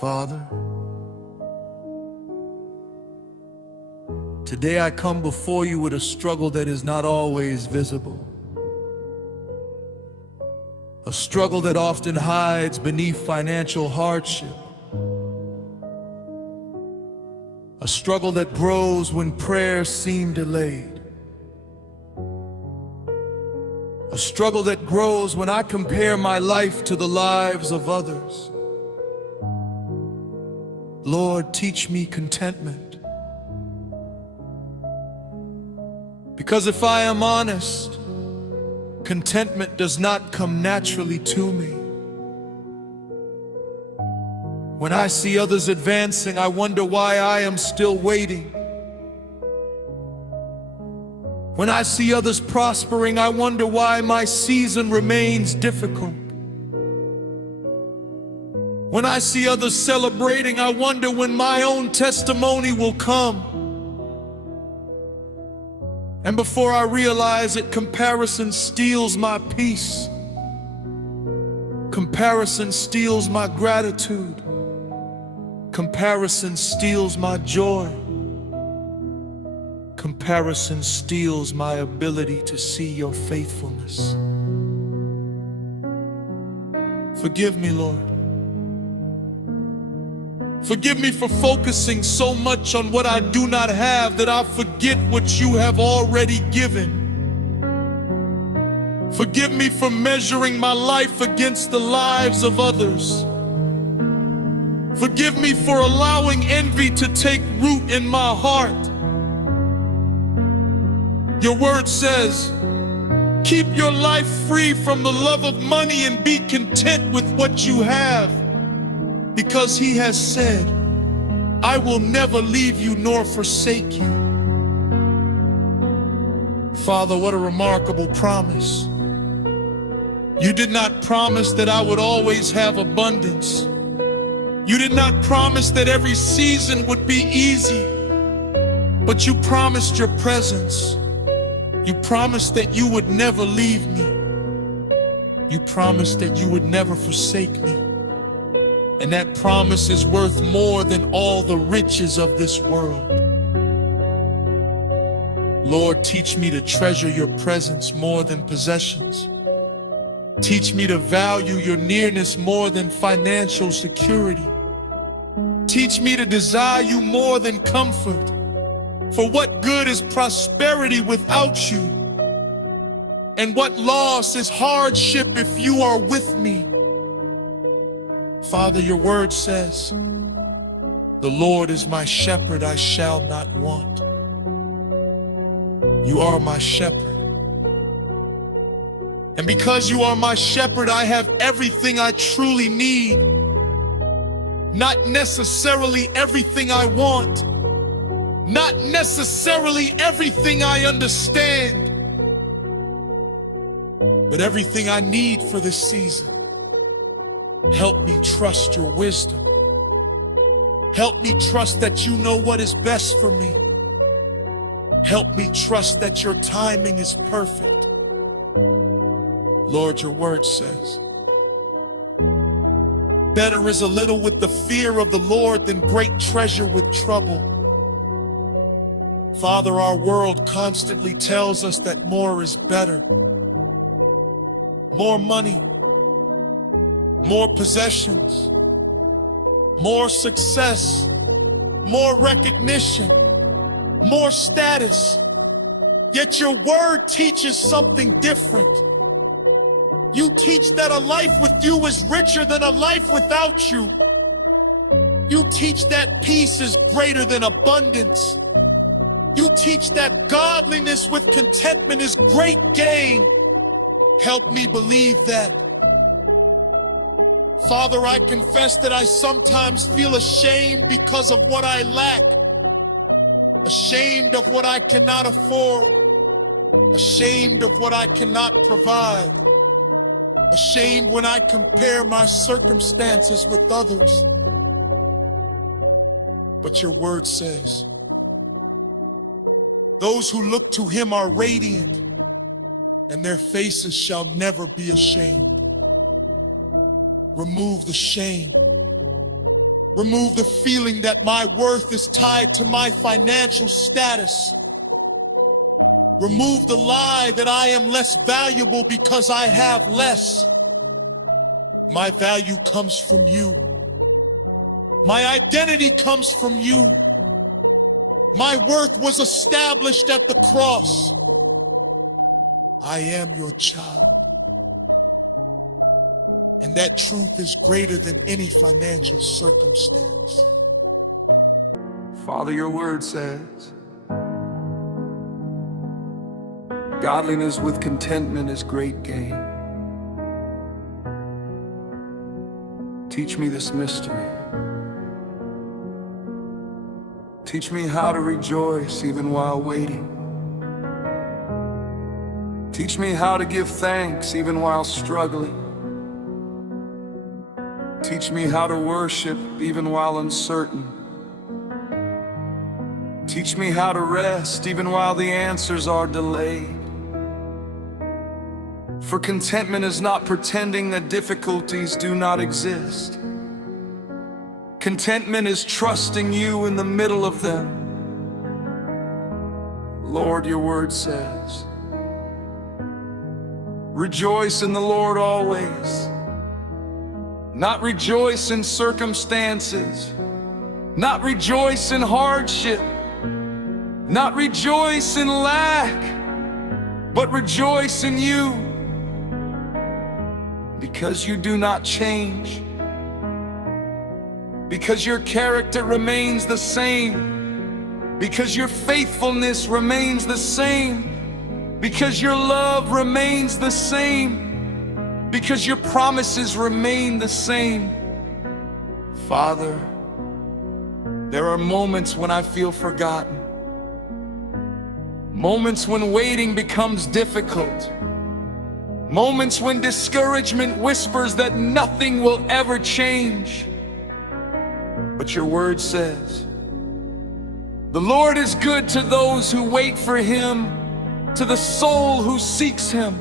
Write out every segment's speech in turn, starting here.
Father, today I come before you with a struggle that is not always visible. A struggle that often hides beneath financial hardship. A struggle that grows when prayers seem delayed. A struggle that grows when I compare my life to the lives of others. Lord, teach me contentment. Because if I am honest, contentment does not come naturally to me. When I see others advancing, I wonder why I am still waiting. When I see others prospering, I wonder why my season remains difficult. When I see others celebrating, I wonder when my own testimony will come. And before I realize it, comparison steals my peace. Comparison steals my gratitude. Comparison steals my joy. Comparison steals my ability to see your faithfulness. Forgive me, Lord. Forgive me for focusing so much on what I do not have that I forget what you have already given. Forgive me for measuring my life against the lives of others. Forgive me for allowing envy to take root in my heart. Your word says, keep your life free from the love of money and be content with what you have. Because he has said, I will never leave you nor forsake you. Father, what a remarkable promise. You did not promise that I would always have abundance. You did not promise that every season would be easy. But you promised your presence. You promised that you would never leave me. You promised that you would never forsake me. And that promise is worth more than all the riches of this world. Lord, teach me to treasure your presence more than possessions. Teach me to value your nearness more than financial security. Teach me to desire you more than comfort. For what good is prosperity without you? And what loss is hardship if you are with me? Father, your word says, the Lord is my shepherd, I shall not want. You are my shepherd. And because you are my shepherd, I have everything I truly need. Not necessarily everything I want. Not necessarily everything I understand. But everything I need for this season. Help me trust your wisdom. Help me trust that you know what is best for me. Help me trust that your timing is perfect. Lord, your word says, better is a little with the fear of the Lord than great treasure with trouble. Father, our world constantly tells us that more is better. More money, more possessions, more success, more recognition, more status. Yet your word teaches something different. You teach that a life with you is richer than a life without you. You teach that peace is greater than abundance. You teach that godliness with contentment is great gain. Help me believe that. Father, I confess that I sometimes feel ashamed because of what I lack. Ashamed of what I cannot afford. Ashamed of what I cannot provide. Ashamed when I compare my circumstances with others. But your word says, those who look to him are radiant, and their faces shall never be ashamed. Remove the shame. Remove the feeling that my worth is tied to my financial status. Remove the lie that I am less valuable because I have less. My value comes from you. My identity comes from you. My worth was established at the cross. I am your child. And that truth is greater than any financial circumstance. Father, your word says, godliness with contentment is great gain. Teach me this mystery. Teach me how to rejoice even while waiting. Teach me how to give thanks even while struggling. Teach me how to worship even while uncertain. Teach me how to rest even while the answers are delayed. For contentment is not pretending that difficulties do not exist. Contentment is trusting you in the middle of them. Lord, your word says, rejoice in the Lord always. Not rejoice in circumstances, not rejoice in hardship, not rejoice in lack, but rejoice in you. Because you do not change, because your character remains the same, because your faithfulness remains the same, because your love remains the same, because your promises remain the same. Father, there are moments when I feel forgotten, moments when waiting becomes difficult, moments when discouragement whispers that nothing will ever change. But your word says, the Lord is good to those who wait for him, to the soul who seeks him.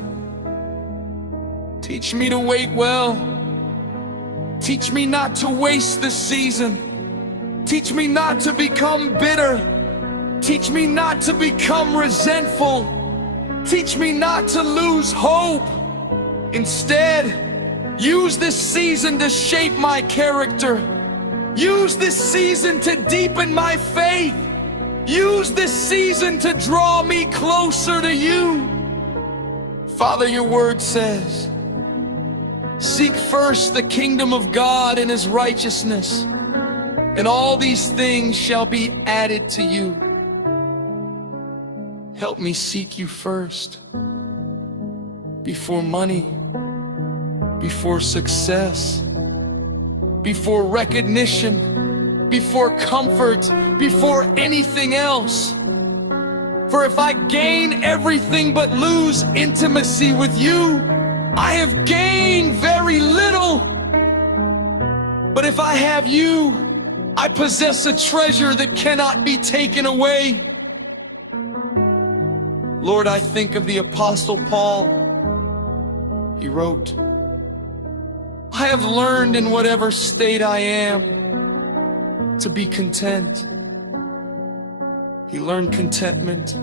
Teach me to wait well. Teach me not to waste this season. Teach me not to become bitter. Teach me not to become resentful. Teach me not to lose hope. Instead, use this season to shape my character. Use this season to deepen my faith. Use this season to draw me closer to you. Father, your word says, seek first the kingdom of God and his righteousness, and all these things shall be added to you. Help me seek you first, before money, before success, before recognition, before comfort, before anything else. For if I gain everything but lose intimacy with you, I have gained very little. But if I have you, I possess a treasure that cannot be taken away. Lord, I think of the Apostle Paul. He wrote, I have learned in whatever state I am to be content. He learned contentment,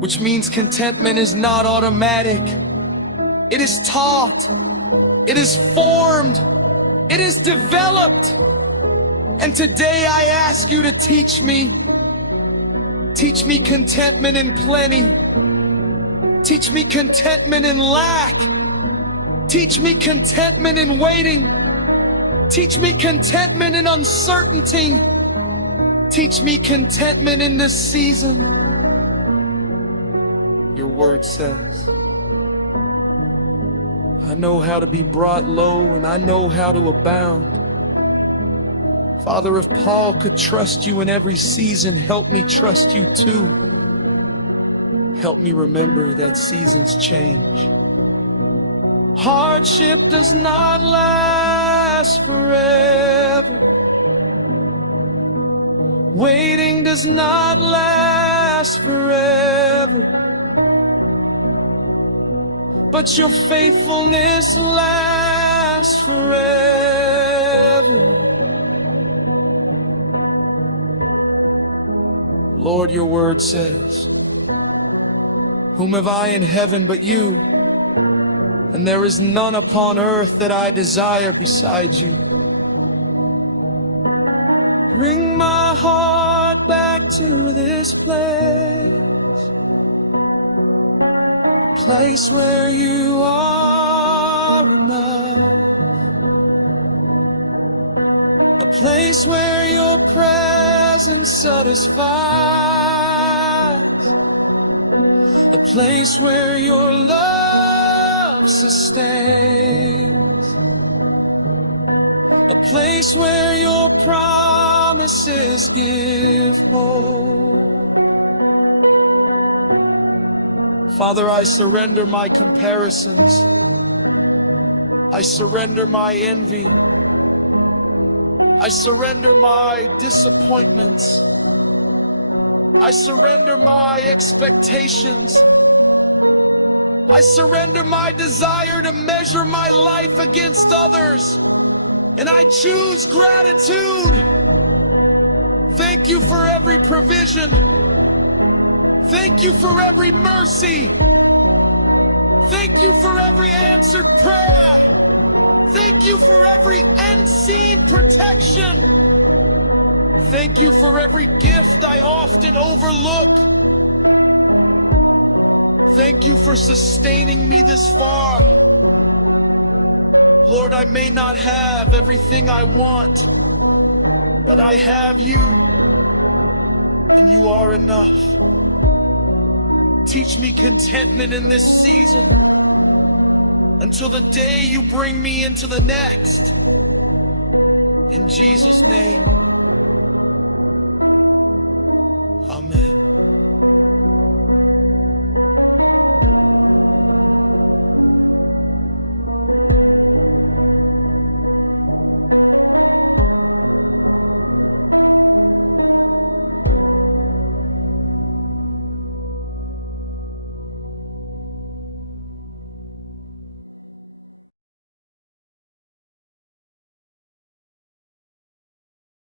which means contentment is not automatic. It is taught, it is formed, it is developed. And today I ask you to teach me. Teach me contentment in plenty. Teach me contentment in lack. Teach me contentment in waiting. Teach me contentment in uncertainty. Teach me contentment in this season. Your word says, I know how to be brought low and I know how to abound. Father, if Paul could trust you in every season, help me trust you too. Help me remember that seasons change. Hardship does not last forever. Waiting does not last forever. But your faithfulness lasts forever. Lord, your word says, whom have I in heaven but you? And there is none upon earth that I desire besides you. Bring my heart back to this place, a place where you are enough, a place where your presence satisfies, a place where your love sustains, a place where your promises give hope. Father, I surrender my comparisons. I surrender my envy. I surrender my disappointments. I surrender my expectations. I surrender my desire to measure my life against others. And I choose gratitude. Thank you for every provision. Thank you for every mercy. Thank you for every answered prayer. Thank you for every unseen protection. Thank you for every gift I often overlook. Thank you for sustaining me this far. Lord, I may not have everything I want, but I have you, and you are enough. Teach me contentment in this season until the day you bring me into the next. In Jesus' name, amen.